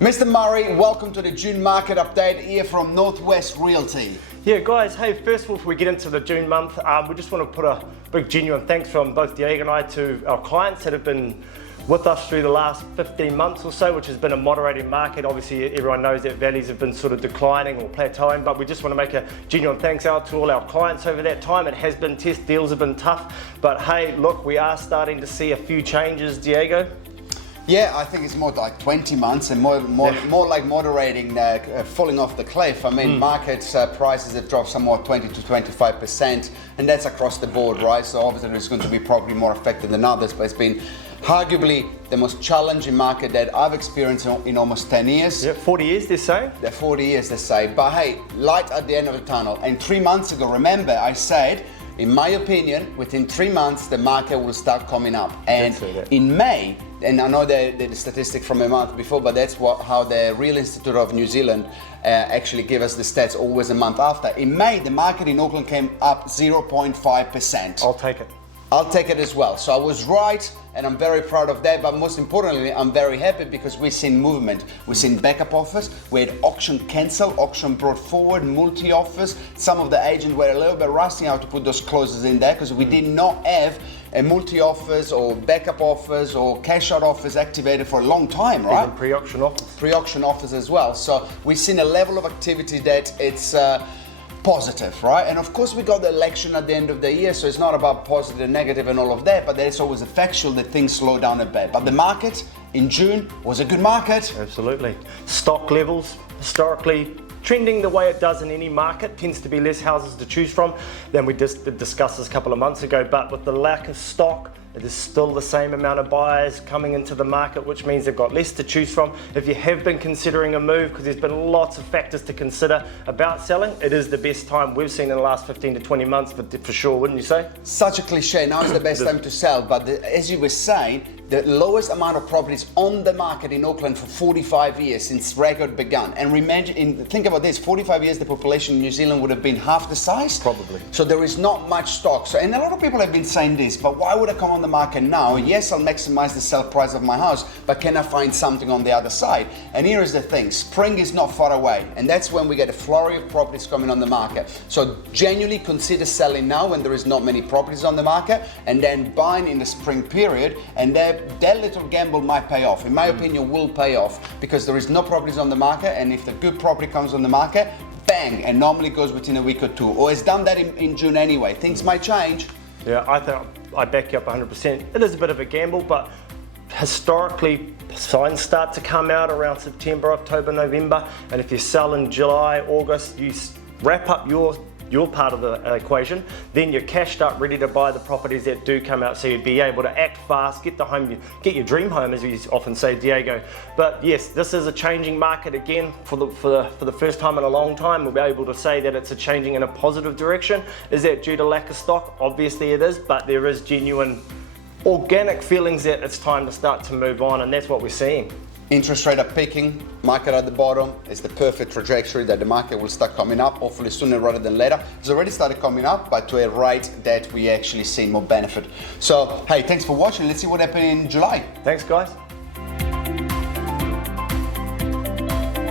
Mr. Murray, welcome to the June market update here from Northwest Realty. Yeah, guys, hey, first of all, before we get into the June month, we just want to put a big genuine thanks from both Diego and I to our clients that have been with us through the last 15 months or so, which has been a moderating market. Obviously, everyone knows that values have been sort of declining or plateauing, but we just want to make a genuine thanks out to all our clients over that time. It has been tough, deals have been tough, but hey, look, we are starting to see a few changes, Diego. Yeah, I think it's more like 20 months and more like moderating, falling off the cliff. I mean, market prices have dropped somewhat 20 to 25%, and that's across the board, right? So obviously it's going to be probably more affected than others, but it's been arguably the most challenging market that I've experienced in almost 10 years. Yeah, 40 years, they say? They're 40 years, they say. But hey, light at the end of the tunnel. And 3 months ago, remember, I said, in my opinion, within 3 months, the market will start coming up. And in May, and I know the statistic from a month before, but that's how the Real Institute of New Zealand actually give us the stats always a month after. In May, the market in Auckland came up 0.5%. I'll take it. I'll take it as well. So I was right, and I'm very proud of that, but most importantly, I'm very happy because we've seen movement. We've seen backup offers, we had auction cancelled, auction brought forward, multi-offers. Some of the agents were a little bit rusty how to put those clauses in there because we did not have a multi-offers or backup offers or cash out offers activated for a long time, right? Even pre-auction offers. Pre-auction offers as well. So we've seen a level of activity that it's positive, right? And of course we got the election at the end of the year, so it's not about positive and negative and all of that, but there's always a factual that things slow down a bit. But the market in June was a good market. Absolutely. Stock levels, historically trending the way it does in any market, tends to be less houses to choose from than we just discussed this a couple of months ago, but with the lack of stock, it is still the same amount of buyers coming into the market, which means they've got less to choose from. If you have been considering a move, because there's been lots of factors to consider about selling, it is the best time we've seen in the last 15 to 20 months for sure, wouldn't you say? Such a cliche, now is the best time to sell, but as you were saying, the lowest amount of properties on the market in Auckland for 45 years since record began. And think about this, 45 years the population in New Zealand would have been half the size. Probably. So there is not much stock. So, and a lot of people have been saying this, but why would I come on the market now? Yes, I'll maximize the sell price of my house, but can I find something on the other side? And here is the thing, spring is not far away. And that's when we get a flurry of properties coming on the market. So genuinely consider selling now when there is not many properties on the market, and then buying in the spring period, and that little gamble might pay off. In my opinion, will pay off because there is no properties on the market, and if the good property comes on the market, bang, and normally goes within a week or two, or it's done that in June anyway. Things might change. Yeah, I think I back you up 100%. It is a bit of a gamble, but historically signs start to come out around September, October, November, and if you sell in July, August, you wrap up your part of the equation, then you're cashed up, ready to buy the properties that do come out, so you'd be able to act fast, get your dream home, as we often say, Diego. But yes, this is a changing market again for the first time in a long time. We'll be able to say that it's changing in a positive direction. Is that due to lack of stock? Obviously it is, but there is genuine organic feelings that it's time to start to move on, and that's what we're seeing. Interest rate are peaking, market at the bottom is the perfect trajectory that the market will start coming up, hopefully sooner rather than later. It's already started coming up, but to a rate that we actually see more benefit. So, hey, thanks for watching. Let's see what happens in July. Thanks, guys.